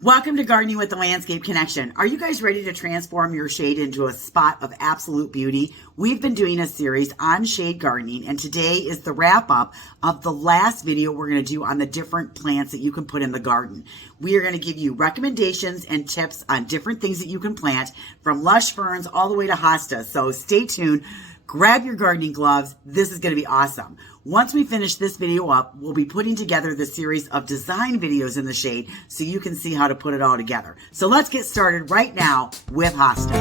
Welcome to Gardening with the Landscape Connection. Are you guys ready to transform your shade into a spot of absolute beauty? We've been doing a series on shade gardening, and today is the wrap up of the last video we're going to do on the different plants that you can put in the garden. We are going to give you recommendations and tips on different things that you can plant, from lush ferns all the way to hostas. So stay tuned. Grab your gardening gloves. This is going to be awesome. Once we finish this video up, we'll be putting together the series of design videos in the shade so you can see how to put it all together. So let's get started right now with hostas.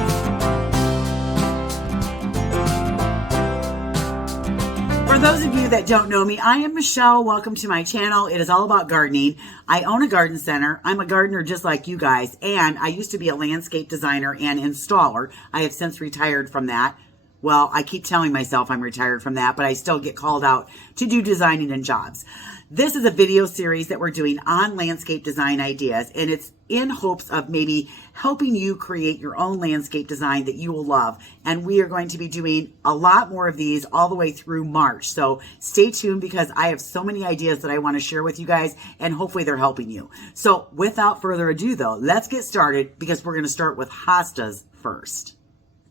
For those of you that don't know me, I am Michelle. Welcome to my channel. It is all about gardening. I own a garden center. I'm a gardener just like you guys, and I used to be a landscape designer and installer. I have since retired from that. Well, I keep telling myself I'm retired from that, but I still get called out to do designing and jobs. This is a video series that we're doing on landscape design ideas, and it's in hopes of maybe helping you create your own landscape design that you will love. And we are going to be doing a lot more of these all the way through March. So stay tuned, because I have so many ideas that I want to share with you guys, and hopefully they're helping you. So without further ado though, let's get started, because we're going to start with hostas first.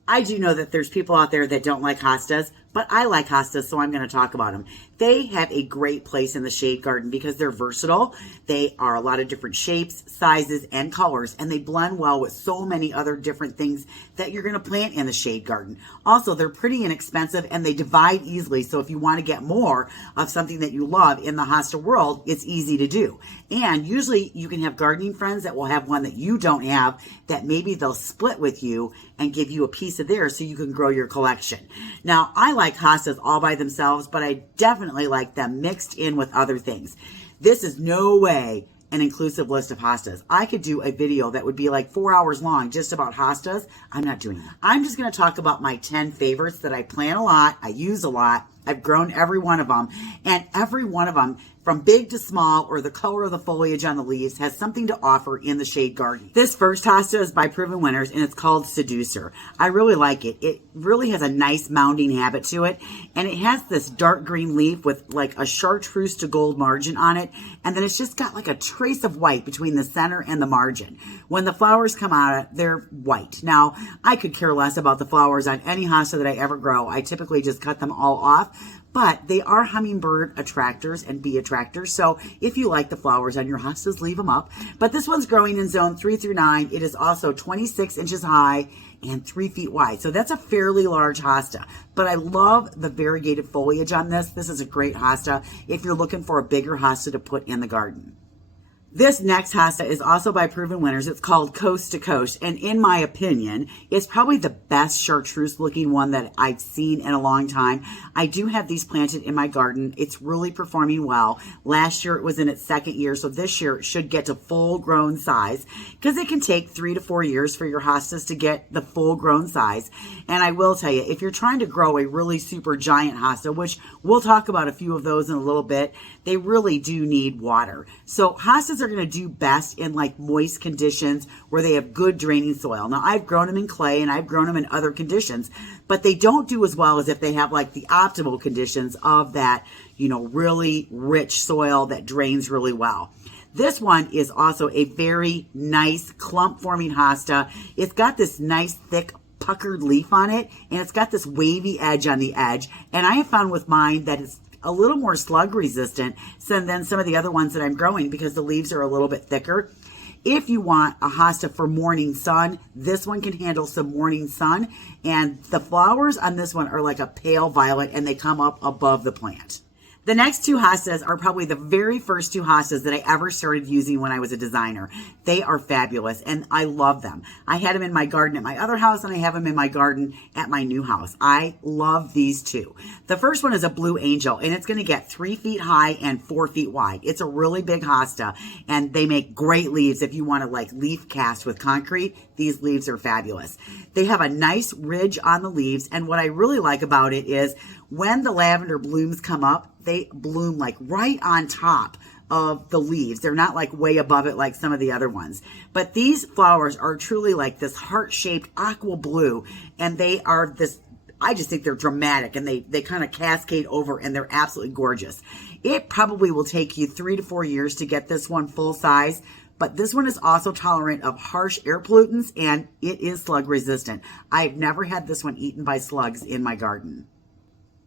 I do know that there's people out there that don't like hostas, but I like hostas, so I'm going to talk about them. They have a great place in the shade garden because they're versatile. They are a lot of different shapes, sizes, and colors, and they blend well with so many other different things that you're going to plant in the shade garden. Also, they're pretty inexpensive, and they divide easily, so if you want to get more of something that you love in the hosta world, it's easy to do. And usually you can have gardening friends that will have one that you don't have, that maybe they'll split with you and give you a piece of theirs so you can grow your collection. Now, I like hostas all by themselves, but I definitely like them mixed in with other things. This is no way an inclusive list of hostas. I could do a video that would be like 4 hours long just about hostas. I'm not doing that. I'm just going to talk about my 10 favorites that I plant a lot, I use a lot. I've grown every one of them, and every one of them, from big to small, or the color of the foliage on the leaves, has something to offer in the shade garden. This first hosta is by Proven Winners, and it's called Seducer. I really like it. It really has a nice mounding habit to it, and it has this dark green leaf with like a chartreuse to gold margin on it, and then it's just got like a trace of white between the center and the margin. When the flowers come out, they're white. Now, I could care less about the flowers on any hosta that I ever grow. I typically just cut them all off. But they are hummingbird attractors and bee attractors. So if you like the flowers on your hostas, leave them up. But this one's growing in zone 3 through 9. It is also 26 inches high and 3 feet wide. So that's a fairly large hosta. But I love the variegated foliage on this. This is a great hosta if you're looking for a bigger hosta to put in the garden. This next hosta is also by Proven Winners. It's called Coast to Coast, and in my opinion, it's probably the best chartreuse looking one that I've seen in a long time. I do have these planted in my garden. It's really performing well. Last year it was in its second year, so this year it should get to full grown size, because it can take 3 to 4 years for your hostas to get the full grown size. And I will tell you, if you're trying to grow a really super giant hosta, which we'll talk about a few of those in a little bit, they really do need water. So hostas are going to do best in like moist conditions where they have good draining soil. Now, I've grown them in clay and I've grown them in other conditions, but they don't do as well as if they have like the optimal conditions of that, you know, really rich soil that drains really well. This one is also a very nice clump forming hosta. It's got this nice thick puckered leaf on it, and it's got this wavy edge on the edge. And I have found with mine that it's a little more slug resistant than some of the other ones that I'm growing, because the leaves are a little bit thicker. If you want a hosta for morning sun, this one can handle some morning sun. And the flowers on this one are like a pale violet, and they come up above the plant. The next two hostas are probably the very first two hostas that I ever started using when I was a designer. They are fabulous, and I love them. I had them in my garden at my other house, and I have them in my garden at my new house. I love these two. The first one is a Blue Angel, and it's going to get 3 feet high and 4 feet wide. It's a really big hosta, and they make great leaves if you want to like leaf cast with concrete. These leaves are fabulous. They have a nice ridge on the leaves, and what I really like about it is when the lavender blooms come up, they bloom like right on top of the leaves. They're not like way above it like some of the other ones. But these flowers are truly like this heart-shaped aqua blue, and they are this, I just think they're dramatic, and they kind of cascade over, and they're absolutely gorgeous. It probably will take you 3 to 4 years to get this one full size, but this one is also tolerant of harsh air pollutants and it is slug resistant. I've never had this one eaten by slugs in my garden.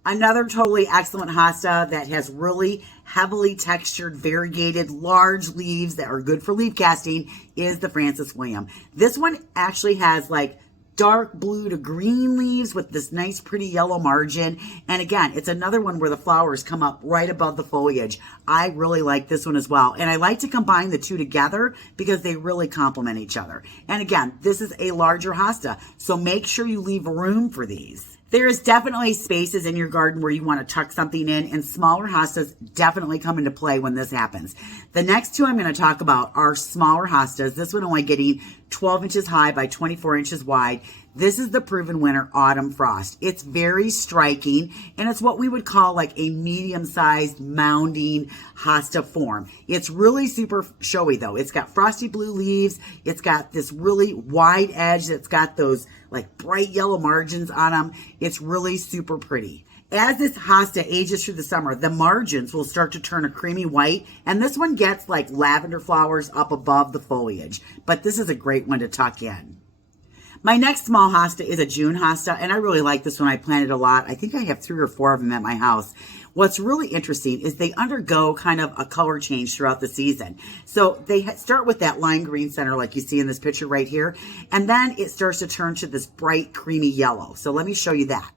Another totally excellent hosta that has really heavily textured, variegated, large leaves that are good for leaf casting is the Francis William. This one actually has like dark blue to green leaves with this nice pretty yellow margin. And again, it's another one where the flowers come up right above the foliage. I really like this one as well. And I like to combine the two together because they really complement each other. And again, this is a larger hosta, so make sure you leave room for these. There is definitely spaces in your garden where you want to tuck something in, and smaller hostas definitely come into play when this happens. The next two I'm going to talk about are smaller hostas. This one only getting 12 inches high by 24 inches wide. This is the Proven Winner Autumn Frost. It's very striking, and it's what we would call like a medium-sized mounding hosta form. It's really super showy though. It's got frosty blue leaves. It's got this really wide edge that's got those like bright yellow margins on them. It's really super pretty. As this hosta ages through the summer, the margins will start to turn a creamy white, and this one gets like lavender flowers up above the foliage. But this is a great one to tuck in. My next small hosta is a June hosta, and I really like this one. I planted a lot. I think I have 3 or 4 of them at my house. What's really interesting is they undergo kind of a color change throughout the season. So they start with that lime green center like you see in this picture right here, and then it starts to turn to this bright creamy yellow. So let me show you that.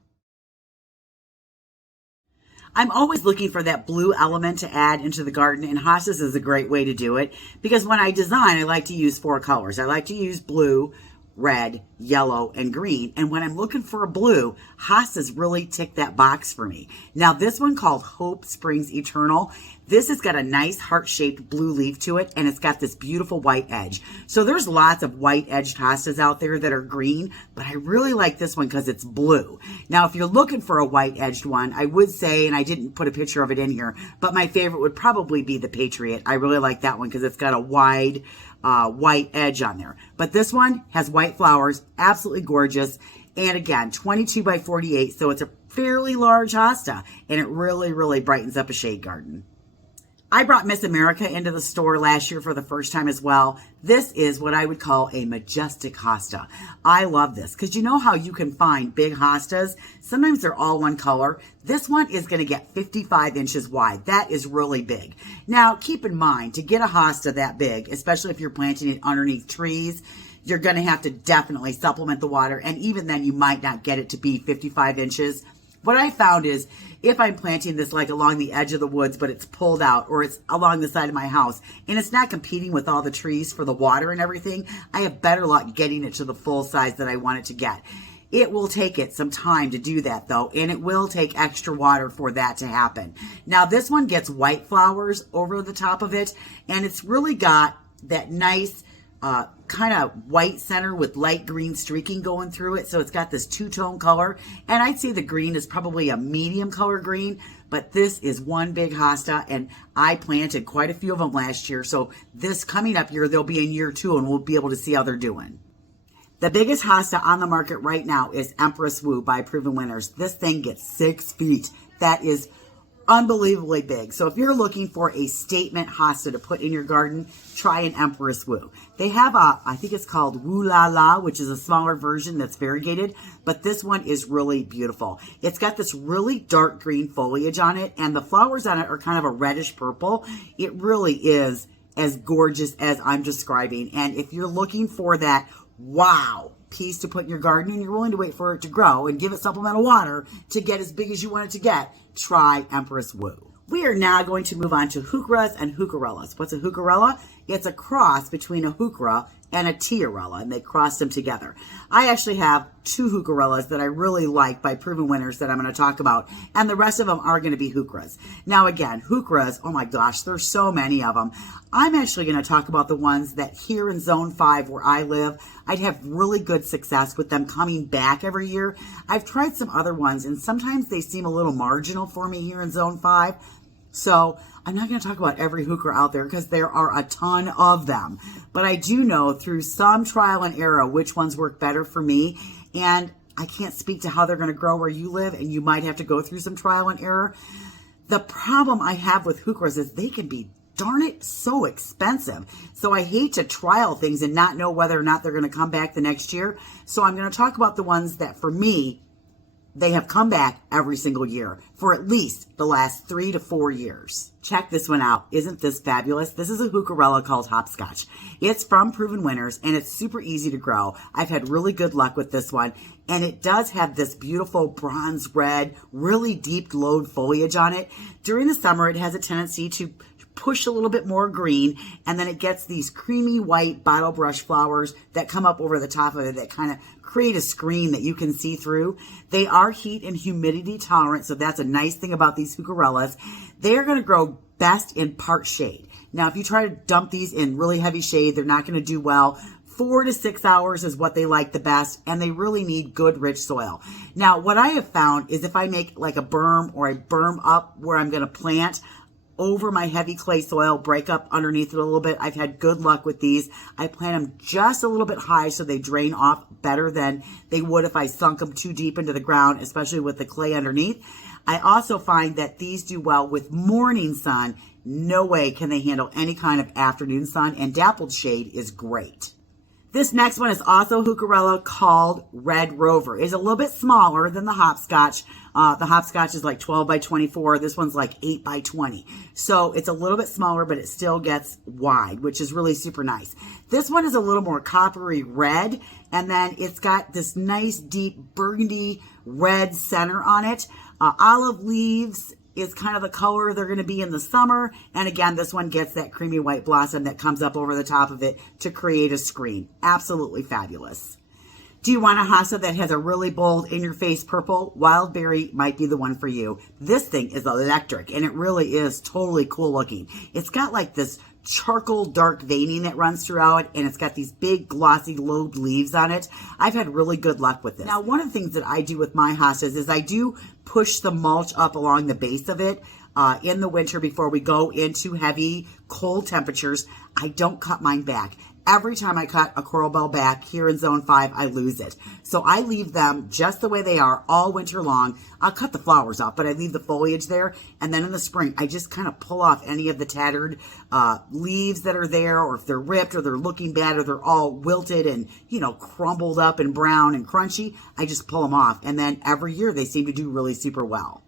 I'm always looking for that blue element to add into the garden, and hostas is a great way to do it because when I design, I like to use 4 colors. I like to use blue, red, yellow, and green. And when I'm looking for a blue, hostas really tick that box for me. Now, this one called Hope Springs Eternal, this has got a nice heart-shaped blue leaf to it, and it's got this beautiful white edge. So there's lots of white-edged hostas out there that are green, but I really like this one because it's blue. Now, if you're looking for a white-edged one, I would say, and I didn't put a picture of it in here, but my favorite would probably be the Patriot. I really like that one because it's got a wide white edge on there. But this one has white flowers, absolutely gorgeous. And again, 22 by 48, so it's a fairly large hosta, and it really, really brightens up a shade garden. I brought Miss America into the store last year for the first time as well. This is what I would call a majestic hosta. I love this because you know how you can find big hostas? Sometimes they're all one color. This one is going to get 55 inches wide. That is really big. Now, keep in mind, to get a hosta that big, especially if you're planting it underneath trees, you're going to have to definitely supplement the water. And even then, you might not get it to be 55 inches. What I found is if I'm planting this like along the edge of the woods, but it's pulled out, or it's along the side of my house and it's not competing with all the trees for the water and everything, I have better luck getting it to the full size that I want it to get. It will take it some time to do that though, and it will take extra water for that to happen. Now this one gets white flowers over the top of it, and it's really got that nice kind of white center with light green streaking going through it. So it's got this two-tone color. And I'd say the green is probably a medium color green, but this is one big hosta, and I planted quite a few of them last year. So this coming up year, they'll be in year 2, and we'll be able to see how they're doing. The biggest hosta on the market right now is Empress Woo by Proven Winners. This thing gets 6 feet. That is unbelievably big. So if you're looking for a statement hosta to put in your garden, try an Empress Woo. They have I think it's called Woo La La, which is a smaller version that's variegated, but this one is really beautiful. It's got this really dark green foliage on it, and the flowers on it are kind of a reddish purple. It really is as gorgeous as I'm describing. And if you're looking for that wow piece to put in your garden and you're willing to wait for it to grow and give it supplemental water to get as big as you want it to get, try Empress Woo. We are now going to move on to heucheras and heucherellas. What's a heucherella? It's a cross between a heuchera and a tiarella, and they crossed them together. I actually have 2 heucherellas that I really like by Proven Winners that I'm going to talk about, and the rest of them are going to be heucheras. Now again, heucheras, oh my gosh, there's so many of them. I'm actually going to talk about the ones that here in Zone 5 where I live, I'd have really good success with them coming back every year. I've tried some other ones, and sometimes they seem a little marginal for me here in Zone 5. So I'm not going to talk about every heuchera out there because there are a ton of them. But I do know through some trial and error which ones work better for me. And I can't speak to how they're going to grow where you live, and you might have to go through some trial and error. The problem I have with heucheras is they can be darn it, so expensive. So I hate to trial things and not know whether or not they're going to come back the next year. So I'm going to talk about the ones that for me, they have come back every single year for at least the last 3 to 4 years. Check this one out. Isn't this fabulous? This is a heucherella called hopscotch. It's from Proven Winners and it's super easy to grow. I've had really good luck with this one. And it does have this beautiful bronze red, really deep glowed foliage on it. During the summer, it has a tendency to push a little bit more green, and then it gets these creamy white bottle brush flowers that come up over the top of it that kind of create a screen that you can see through. They are heat and humidity tolerant, so that's a nice thing about these heucherellas. They're going to grow best in part shade. Now, if you try to dump these in really heavy shade, they're not going to do well. 4 to 6 hours is what they like the best, and they really need good, rich soil. Now, what I have found is if I make like a berm or I berm up where I'm going to plant over my heavy clay soil, break up underneath it a little bit, I've had good luck with these. I plant them just a little bit high so they drain off better than they would if I sunk them too deep into the ground, especially with the clay underneath. I also find that these do well with morning sun. No way can they handle any kind of afternoon sun, and dappled shade is great. This next one is also heucherella called Red Rover. It's a little bit smaller than the hopscotch. The hopscotch is like 12 by 24. This one's like 8 by 20. So it's a little bit smaller, but it still gets wide, which is really super nice. This one is a little more coppery red, and then it's got this nice deep burgundy red center on it. Olive leaves is kind of the color they're going to be in the summer. And again, this one gets that creamy white blossom that comes up over the top of it to create a screen. Absolutely fabulous. Do you want a hosta that has a really bold in-your-face purple? Wildberry might be the one for you. This thing is electric, and it really is totally cool looking. It's got like this charcoal dark veining that runs throughout it, and it's got these big glossy lobed leaves on it. I've had really good luck with this. Now, one of the things that I do with my hostas is I do push the mulch up along the base of it in the winter before we go into heavy cold temperatures. I don't cut mine back. Every time I cut a coral bell back here in zone 5, I lose it. So I leave them just the way they are all winter long. I'll cut the flowers off, but I leave the foliage there. And then in the spring, I just kind of pull off any of the tattered leaves that are there, or if they're ripped or they're looking bad or they're all wilted and, you know, crumbled up and brown and crunchy, I just pull them off. And then every year they seem to do really super well.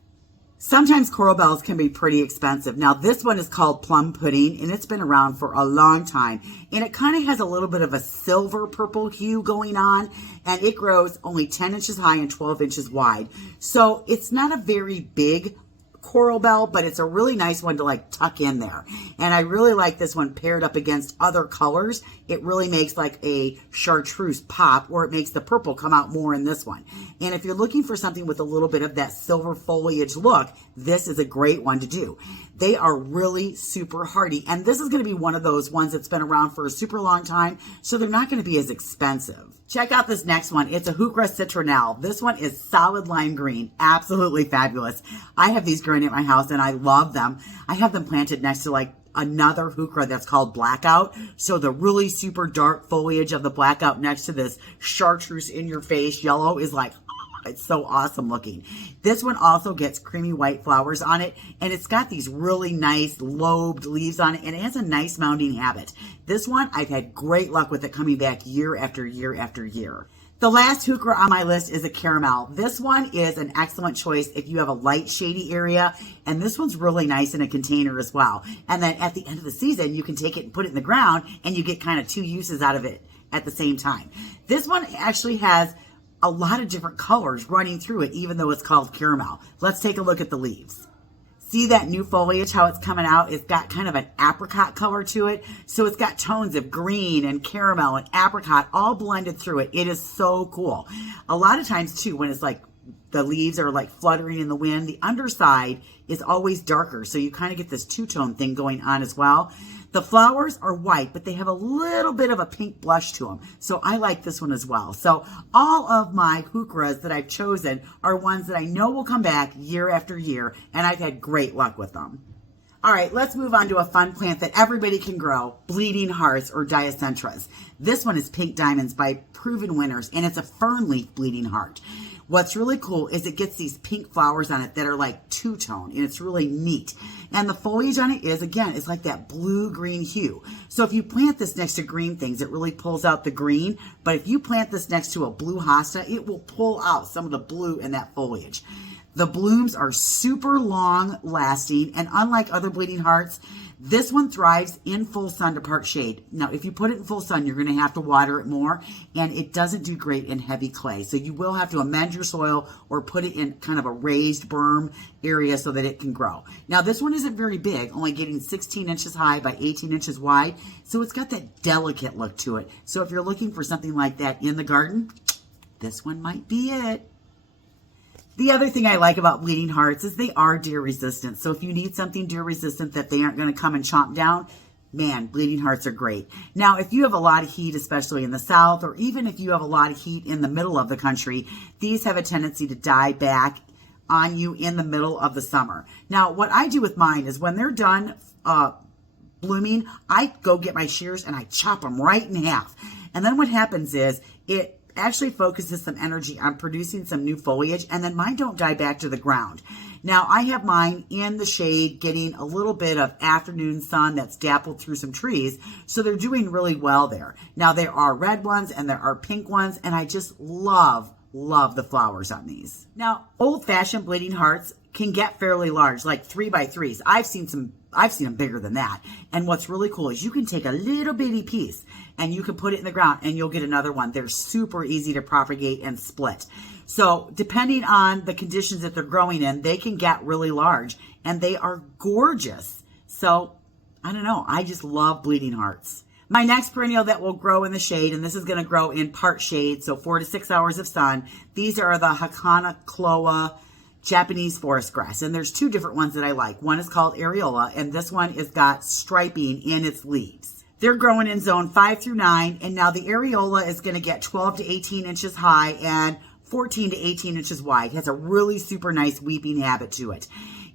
Sometimes coral bells can be pretty expensive. Now, this one is called Plum Pudding, and it's been around for a long time. And it kind of has a little bit of a silver purple hue going on, and it grows only 10 inches high and 12 inches wide. So it's not a very big coral bell, but it's a really nice one to like tuck in there. And I really like this one paired up against other colors. It really makes like a chartreuse pop, or it makes the purple come out more in this one. And if you're looking for something with a little bit of that silver foliage look, this is a great one to do. They are really super hardy. And this is going to be one of those ones that's been around for a super long time, so they're not going to be as expensive. Check out this next one. It's a Heuchera citronelle. This one is solid lime green. Absolutely fabulous. I have these growing at my house and I love them. I have them planted next to like another Heuchera that's called Blackout. So the really super dark foliage of the Blackout next to this chartreuse in your face yellow is like, it's so awesome looking. This one also gets creamy white flowers on it, and it's got these really nice lobed leaves on it, and it has a nice mounding habit. This one, I've had great luck with it coming back year after year after year. The last Heuchera on my list is a caramel. This one is an excellent choice if you have a light shady area, and this one's really nice in a container as well. And then at the end of the season, you can take it and put it in the ground, and you get kind of 2 uses out of it at the same time. This one actually has a lot of different colors running through it, even though it's called caramel. Let's take a look at the leaves. See that new foliage, how it's coming out? It's got kind of an apricot color to it. So it's got tones of green and caramel and apricot all blended through it. It is so cool. A lot of times too, when it's like the leaves are like fluttering in the wind, the underside is always darker. So you kind of get this two-tone thing going on as well. The flowers are white, but they have a little bit of a pink blush to them. So I like this one as well. So all of my Heucheras that I've chosen are ones that I know will come back year after year, and I've had great luck with them. All right, let's move on to a fun plant that everybody can grow, bleeding hearts or diacentras. This one is Pink Diamonds by Proven Winners, and it's a fern leaf bleeding heart. What's really cool is it gets these pink flowers on it that are like two-tone, and it's really neat. And the foliage on it is, again, it's like that blue-green hue. So if you plant this next to green things, it really pulls out the green. But if you plant this next to a blue hosta, it will pull out some of the blue in that foliage. The blooms are super long lasting, and unlike other bleeding hearts, this one thrives in full sun to part shade. Now, if you put it in full sun, you're going to have to water it more, and it doesn't do great in heavy clay. So you will have to amend your soil or put it in kind of a raised berm area so that it can grow. Now, this one isn't very big, only getting 16 inches high by 18 inches wide. So it's got that delicate look to it. So if you're looking for something like that in the garden, this one might be it. The other thing I like about bleeding hearts is they are deer resistant. So if you need something deer resistant that they aren't going to come and chomp down, man, bleeding hearts are great. Now, if you have a lot of heat, especially in the south, or even if you have a lot of heat in the middle of the country, these have a tendency to die back on you in the middle of the summer. Now, what I do with mine is when they're done blooming, I go get my shears and I chop them right in half. And then what happens is it actually focuses some energy on producing some new foliage, and then mine don't die back to the ground. Now, I have mine in the shade getting a little bit of afternoon sun that's dappled through some trees, so they're doing really well there. Now, there are red ones and there are pink ones, and I just love the flowers on these. Now, old-fashioned bleeding hearts can get fairly large, like 3x3s. I've seen them bigger than that. And what's really cool is you can take a little bitty piece and you can put it in the ground and you'll get another one. They're super easy to propagate and split. So depending on the conditions that they're growing in, they can get really large and they are gorgeous. So I don't know. I just love bleeding hearts. My next perennial that will grow in the shade, and this is going to grow in part shade, so 4 to 6 hours of sun. These are the Hakana Cloa Japanese forest grass, and there's two different ones that I like. One is called areola, and this one has got striping in its leaves. They're growing in zone 5 through 9, and now the areola is going to get 12 to 18 inches high and 14 to 18 inches wide. It has a really super nice weeping habit to it.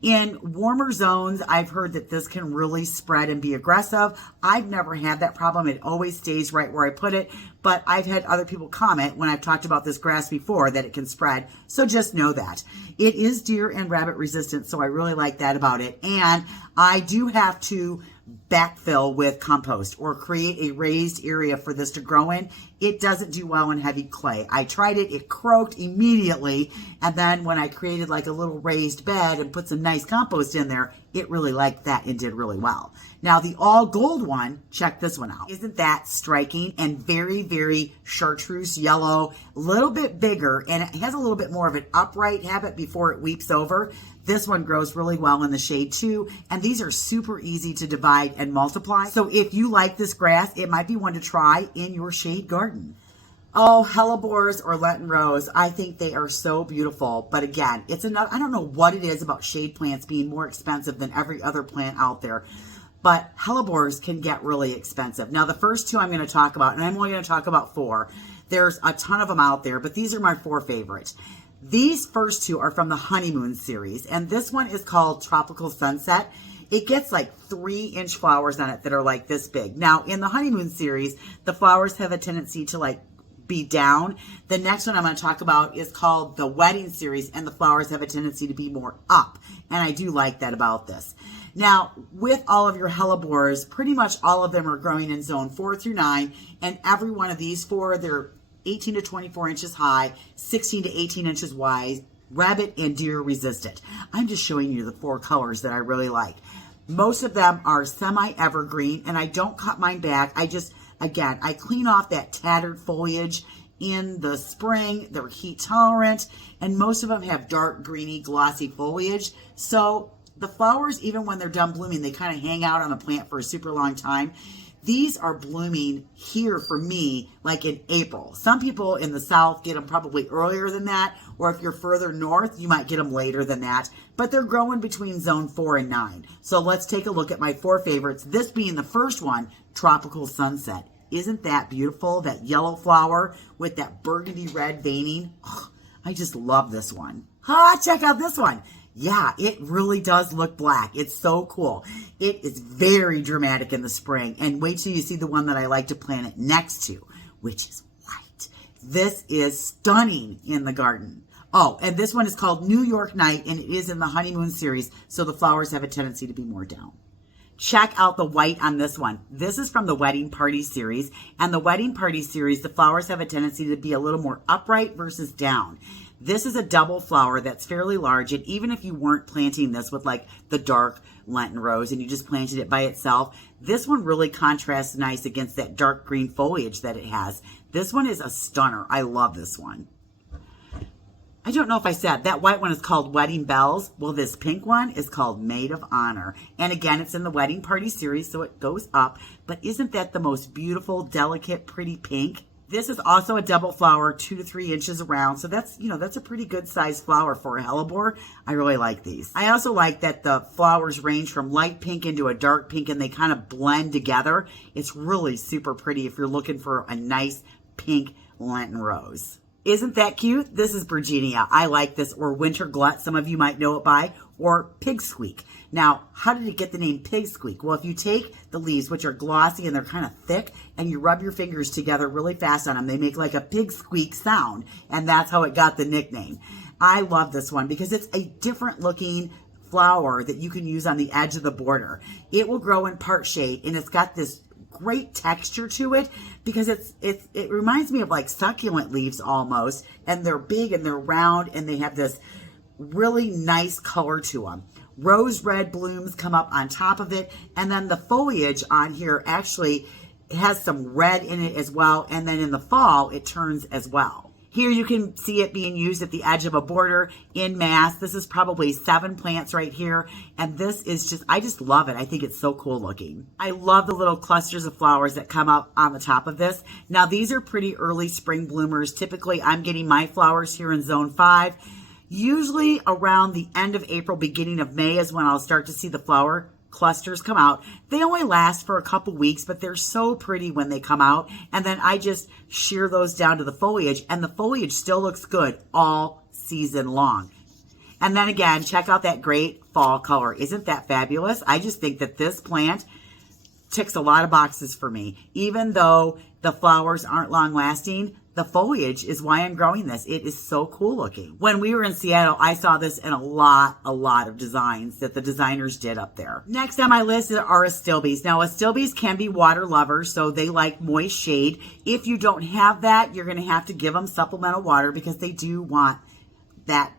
In warmer zones, I've heard that this can really spread and be aggressive. I've never had that problem. It always stays right where I put it, but I've had other people comment when I've talked about this grass before that it can spread, so just know that. It is deer and rabbit resistant, so I really like that about it, and I do have to backfill with compost or create a raised area for this to grow in. It doesn't do well in heavy clay. I tried it, it croaked immediately, and then when I created like a little raised bed and put some nice compost in there, it really liked that and did really well. Now the all gold one, check this one out. Isn't that striking and very, very chartreuse yellow, a little bit bigger, and it has a little bit more of an upright habit before it weeps over. This one grows really well in the shade too, and these are super easy to divide and multiply. So if you like this grass, it might be one to try in your shade garden. Oh, hellebores or Lenten rose, I think they are so beautiful. But again, it's another, I don't know what it is about shade plants being more expensive than every other plant out there, but hellebores can get really expensive. Now, the first two I'm going to talk about, and I'm only going to talk about 4. There's a ton of them out there, but these are my 4 favorites. These first 2 are from the Honeymoon series, and this one is called Tropical Sunset. It gets like 3-inch flowers on it that are like this big. Now, in the Honeymoon series, the flowers have a tendency to like be down. The next one I'm going to talk about is called the Wedding series, and the flowers have a tendency to be more up, and I do like that about this. Now, with all of your hellebores, pretty much all of them are growing in zone 4 through 9, and every one of these 4, they're 18 to 24 inches high, 16 to 18 inches wide, rabbit and deer resistant. I'm just showing you the 4 colors that I really like. Most of them are semi-evergreen, and I don't cut mine back. I clean off that tattered foliage in the spring. They're heat tolerant, and most of them have dark greeny glossy foliage. So the flowers, even when they're done blooming, they kind of hang out on the plant for a super long time. These are blooming here for me like in April. Some people in the south get them probably earlier than that, or if you're further north, you might get them later than that. But they're growing between zone 4 and 9. So let's take a look at my 4 favorites. This being the first one, Tropical Sunset. Isn't that beautiful? That yellow flower with that burgundy red veining. Oh, I just love this one. Check out this one. Yeah, it really does look black. It's so cool. It is very dramatic in the spring. And wait till you see the one that I like to plant it next to, which is white. This is stunning in the garden. Oh, and this one is called New York Night, and it is in the honeymoon series, so the flowers have a tendency to be more down. Check out the white on this one. This is from the Wedding Party series, and the Wedding Party series, the flowers have a tendency to be a little more upright versus down. This is a double flower that's fairly large, and even if you weren't planting this with like the dark Lenten rose and you just planted it by itself, this one really contrasts nice against that dark green foliage that it has. This one is a stunner. I love this one. I don't know if I said that white one is called Wedding Bells. Well, this pink one is called Maid of Honor. And again, it's in the Wedding Party series, so it goes up. But isn't that the most beautiful, delicate, pretty pink? This is also a double flower, 2 to 3 inches around. So that's, that's a pretty good size flower for a hellebore. I really like these. I also like that the flowers range from light pink into a dark pink and they kind of blend together. It's really super pretty if you're looking for a nice pink Lenten rose. Isn't that cute? This is Virginia. I like this, or Winter Glut, some of you might know it by, or Pig Squeak. Now, how did it get the name Pig Squeak? Well, if you take the leaves, which are glossy and they're kind of thick, and you rub your fingers together really fast on them, they make like a pig squeak sound, and that's how it got the nickname. I love this one because it's a different looking flower that you can use on the edge of the border. It will grow in part shade, and it's got this great texture to it because it reminds me of like succulent leaves almost, and they're big and they're round and they have this really nice color to them. Rose red blooms come up on top of it, and then the foliage on here actually has some red in it as well, and then in the fall it turns as well. Here you can see it being used at the edge of a border in mass. This is probably 7 plants right here. And this is I just love it. I think it's so cool looking. I love the little clusters of flowers that come up on the top of this. Now these are pretty early spring bloomers. Typically I'm getting my flowers here in zone 5. Usually around the end of April, beginning of May is when I'll start to see the flower clusters come out. They only last for a couple weeks, but they're so pretty when they come out. And then I just shear those down to the foliage, and the foliage still looks good all season long. And then again, check out that great fall color. Isn't that fabulous? I just think that this plant ticks a lot of boxes for me. Even though the flowers aren't long lasting, the foliage is why I'm growing this. It is so cool looking. When we were in Seattle, I saw this in a lot of designs that the designers did up there. Next on my list are astilbes. Now, astilbes can be water lovers, so they like moist shade. If you don't have that, you're going to have to give them supplemental water because they do want that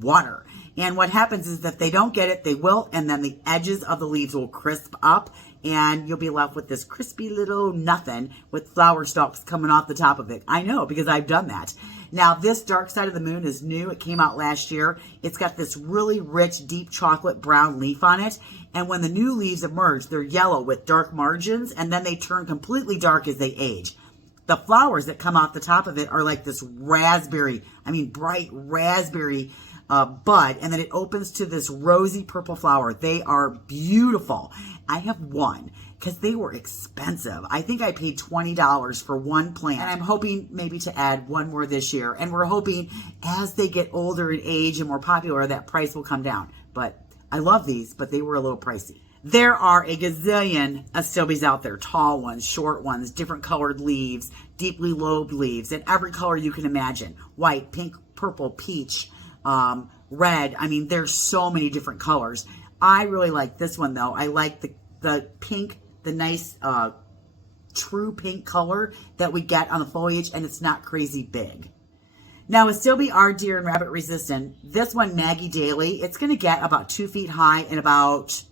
water. And what happens is that they don't get it, they wilt, and then the edges of the leaves will crisp up, and you'll be left with this crispy little nothing with flower stalks coming off the top of it. I know, because I've done that. Now, this Dark Side of the Moon is new. It came out last year. It's got this really rich, deep chocolate brown leaf on it. And when the new leaves emerge, they're yellow with dark margins, and then they turn completely dark as they age. The flowers that come off the top of it are like this raspberry, bright raspberry bud, and then it opens to this rosy purple flower. They are beautiful. I have one because they were expensive. I think I paid $20 for one plant, and I'm hoping maybe to add one more this year. And we're hoping as they get older in age and more popular, that price will come down. But I love these, but they were a little pricey. There are a gazillion astilbes out there, tall ones, short ones, different colored leaves, deeply lobed leaves, and every color you can imagine. White, pink, purple, peach, red. There's so many different colors. I really like this one though. I like the pink, the nice true pink color that we get on the foliage, and it's not crazy big. Now, astilbe are deer and rabbit resistant. This one, Maggie Daly, it's going to get about 2 feet high and about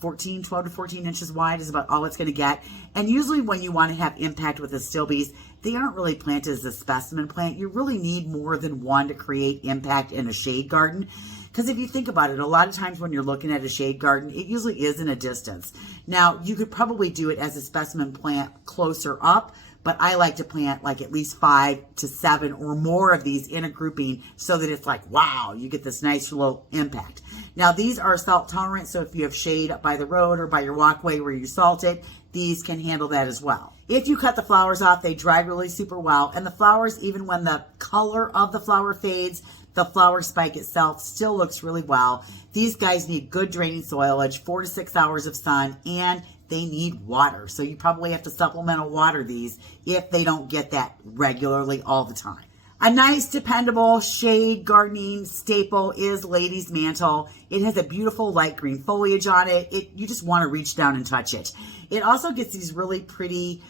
12 to 14 inches wide is about all it's going to get. And usually when you want to have impact with astilbes, they aren't really planted as a specimen plant. You really need more than one to create impact in a shade garden. Because if you think about it, a lot of times when you're looking at a shade garden, it usually is in a distance. Now, you could probably do it as a specimen plant closer up, but I like to plant like at least 5 to 7 or more of these in a grouping so that it's like, wow, you get this nice little impact. Now, these are salt tolerant, so if you have shade up by the road or by your walkway where you salt it, these can handle that as well. If you cut the flowers off, they dry really super well. And the flowers, even when the color of the flower fades, the flower spike itself still looks really well. These guys need good draining soilage, 4 to 6 hours of sun, and they need water. So you probably have to supplemental water these if they don't get that regularly all the time. A nice, dependable shade gardening staple is Lady's Mantle. It has a beautiful light green foliage on it. You just want to reach down and touch it. It also gets these really pretty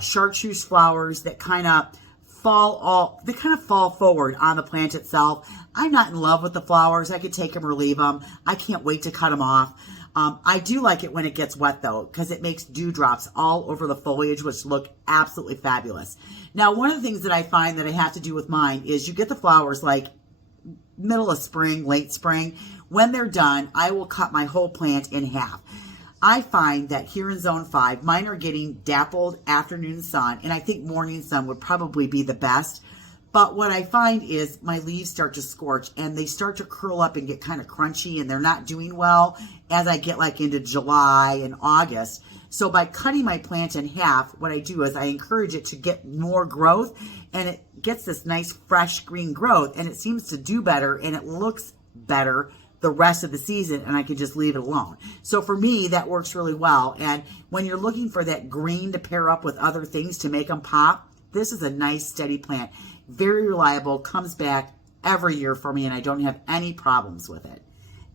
chartreuse flowers that kind of fall forward on the plant itself. I'm not in love with the flowers. I could take them or leave them. I can't wait to cut them off. I do like it when it gets wet though, because it makes dewdrops all over the foliage, which look absolutely fabulous. Now, one of the things that I find that I have to do with mine is you get the flowers like middle of spring, late spring. When they're done, I will cut my whole plant in half. I find that here in zone 5, mine are getting dappled afternoon sun, and I think morning sun would probably be the best. But what I find is my leaves start to scorch and they start to curl up and get kind of crunchy, and they're not doing well as I get like into July and August. So by cutting my plant in half, what I do is I encourage it to get more growth, and it gets this nice fresh green growth, and it seems to do better and it looks better the rest of the season, and I can just leave it alone. So for me, that works really well. And when you're looking for that green to pair up with other things to make them pop, this is a nice steady plant. Very reliable, comes back every year for me, and I don't have any problems with it.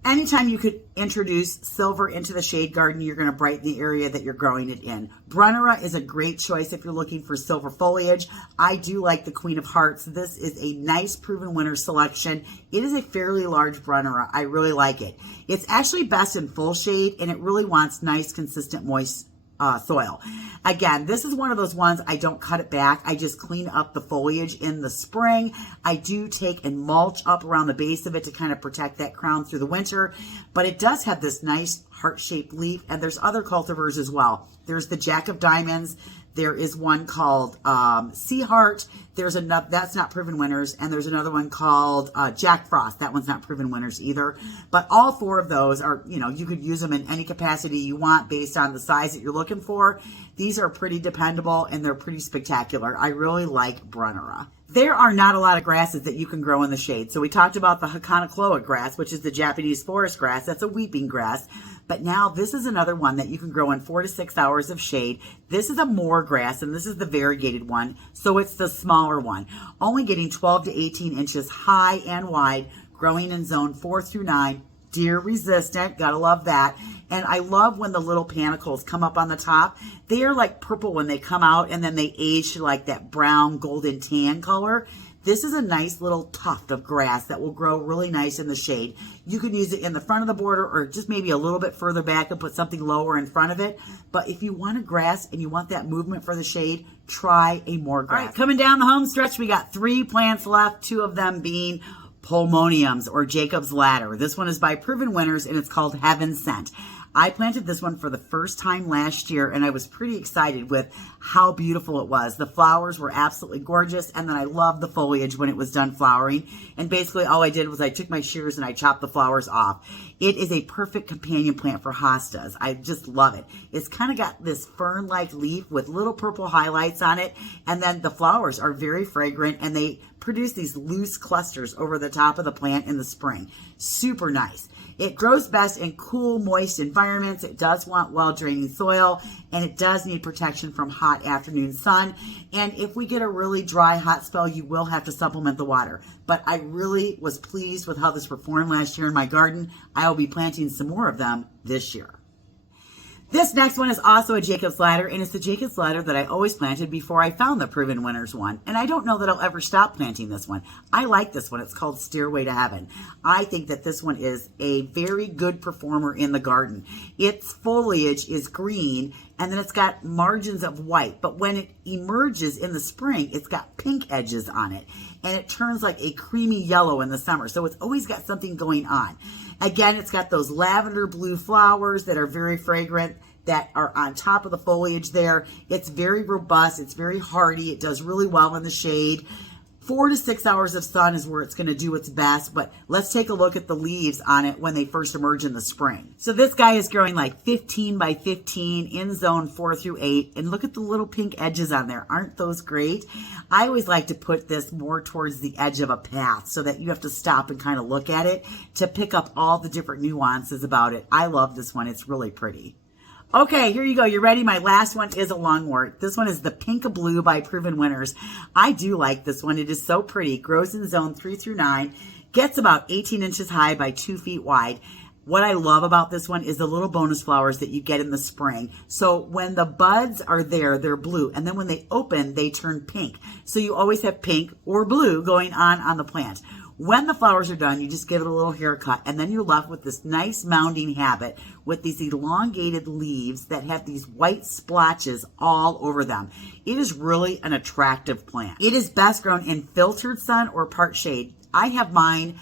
Anytime you could introduce silver into the shade garden, you're going to brighten the area that you're growing it in. Brunnera is a great choice if you're looking for silver foliage. I do like the Queen of Hearts. This is a nice proven winner selection. It is a fairly large Brunnera. I really like it. It's actually best in full shade, and it really wants nice, consistent, moist soil. Again, this is one of those ones I don't cut it back. I just clean up the foliage in the spring. I do take and mulch up around the base of it to kind of protect that crown through the winter, but it does have this nice heart-shaped leaf, and there's other cultivars as well. There's the Jack of Diamonds. There is one called Sea Heart. There's another, that's not proven winners. And there's another one called Jack Frost. That one's not proven winners either. But all 4 of those are, you could use them in any capacity you want based on the size that you're looking for. These are pretty dependable and they're pretty spectacular. I really like Brunnera. There are not a lot of grasses that you can grow in the shade. So we talked about the Hakonakloa grass, which is the Japanese forest grass. That's a weeping grass. But now this is another one that you can grow in 4 to 6 hours of shade. This is a moor grass, and this is the variegated one. So it's the smaller one, only getting 12 to 18 inches high and wide, growing in zone 4 through 9. Deer resistant, gotta love that. And I love when the little panicles come up on the top. They are like purple when they come out, and then they age to like that brown golden tan color. This is a nice little tuft of grass that will grow really nice in the shade. You could use it in the front of the border or just maybe a little bit further back and put something lower in front of it. But if you want a grass and you want that movement for the shade, try a moor grass. All right, coming down the home stretch, we got 3 plants left, 2 of them being Pulmoniums or Jacob's Ladder. This one is by Proven Winners, and it's called Heaven Sent. I planted this one for the first time last year, and I was pretty excited with how beautiful it was. The flowers were absolutely gorgeous, and then I loved the foliage when it was done flowering. And basically all I did was I took my shears and I chopped the flowers off. It is a perfect companion plant for hostas. I just love it. It's kind of got this fern-like leaf with little purple highlights on it, and then the flowers are very fragrant, and they produce these loose clusters over the top of the plant in the spring. Super nice. It grows best in cool, moist environments. It does want well-draining soil, and it does need protection from hot afternoon sun. And if we get a really dry, hot spell, you will have to supplement the water. But I really was pleased with how this performed last year in my garden. I will be planting some more of them this year. This next one is also a Jacob's Ladder, and it's the Jacob's Ladder that I always planted before I found the Proven Winners one. And I don't know that I'll ever stop planting this one. I like this one. It's called Stairway to Heaven. I think that this one is a very good performer in the garden. Its foliage is green, and then it's got margins of white. But when it emerges in the spring, it's got pink edges on it, and it turns like a creamy yellow in the summer. So it's always got something going on. Again, it's got those lavender blue flowers that are very fragrant that are on top of the foliage there. It's very robust. It's very hardy. It does really well in the shade. 4 to 6 hours of sun is where it's going to do its best, but let's take a look at the leaves on it when they first emerge in the spring. So this guy is growing like 15 by 15 in zone 4 through 8, and look at the little pink edges on there. Aren't those great? I always like to put this more towards the edge of a path so that you have to stop and kind of look at it to pick up all the different nuances about it. I love this one. It's really pretty. Okay, here you go. You ready? My last one is a lungwort. This one is the Pink Blue by Proven Winners. I do like this one. It is so pretty. Grows in zone 3 through 9. Gets about 18 inches high by 2 feet wide. What I love about this one is the little bonus flowers that you get in the spring. So when the buds are there, they're blue. And then when they open, they turn pink. So you always have pink or blue going on the plant. When the flowers are done, you just give it a little haircut, and then you're left with this nice mounding habit with these elongated leaves that have these white splotches all over them. It is really an attractive plant. It is best grown in filtered sun or part shade. I have mine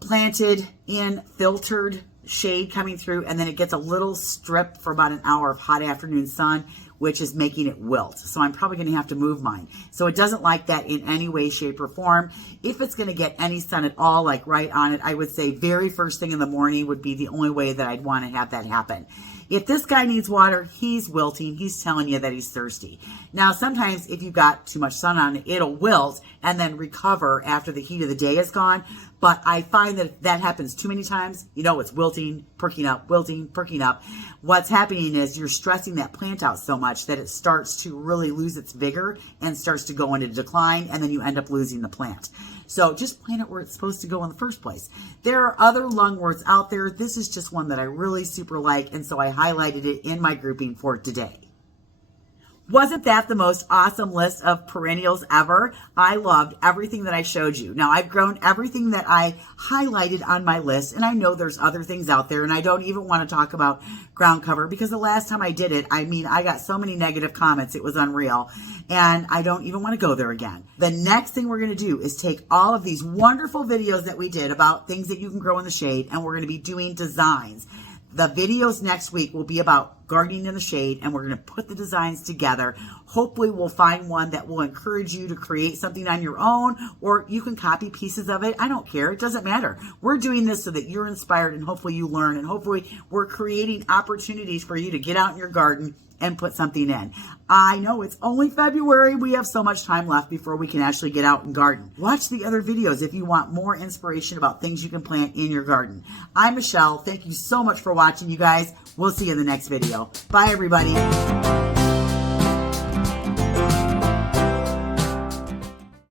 planted in filtered shade coming through, and then it gets a little strip for about an hour of hot afternoon sun, which is making it wilt. So I'm probably going to have to move mine. So it doesn't like that in any way, shape, or form. If it's going to get any sun at all, like right on it, I would say very first thing in the morning would be the only way that I'd want to have that happen. If this guy needs water, he's wilting. He's telling you that he's thirsty. Now, sometimes if you've got too much sun on it, it'll wilt and then recover after the heat of the day is gone. But I find that if that happens too many times, you know, it's wilting, perking up, wilting, perking up. What's happening is you're stressing that plant out so much that it starts to really lose its vigor and starts to go into decline, and then you end up losing the plant. So just plant it where it's supposed to go in the first place. There are other lungworts out there. This is just one that I really super like, and so I highlighted it in my grouping for today. Wasn't that the most awesome list of perennials ever? I loved everything that I showed you. Now, I've grown everything that I highlighted on my list, and I know there's other things out there, and I don't even want to talk about ground cover because the last time I did it, I mean, I got so many negative comments, it was unreal, and I don't even want to go there again. The next thing we're going to do is take all of these wonderful videos that we did about things that you can grow in the shade, and we're going to be doing designs. The videos next week will be about gardening in the shade, and we're going to put the designs together. Hopefully we'll find one that will encourage you to create something on your own, or you can copy pieces of it. I don't care. It doesn't matter. We're doing this so that you're inspired, and hopefully you learn, and hopefully we're creating opportunities for you to get out in your garden and put something in. I know it's only February. We have so much time left before we can actually get out and garden. Watch the other videos if you want more inspiration about things you can plant in your garden. I'm Michelle. Thank you so much for watching, you guys. We'll see you in the next video. Bye, everybody.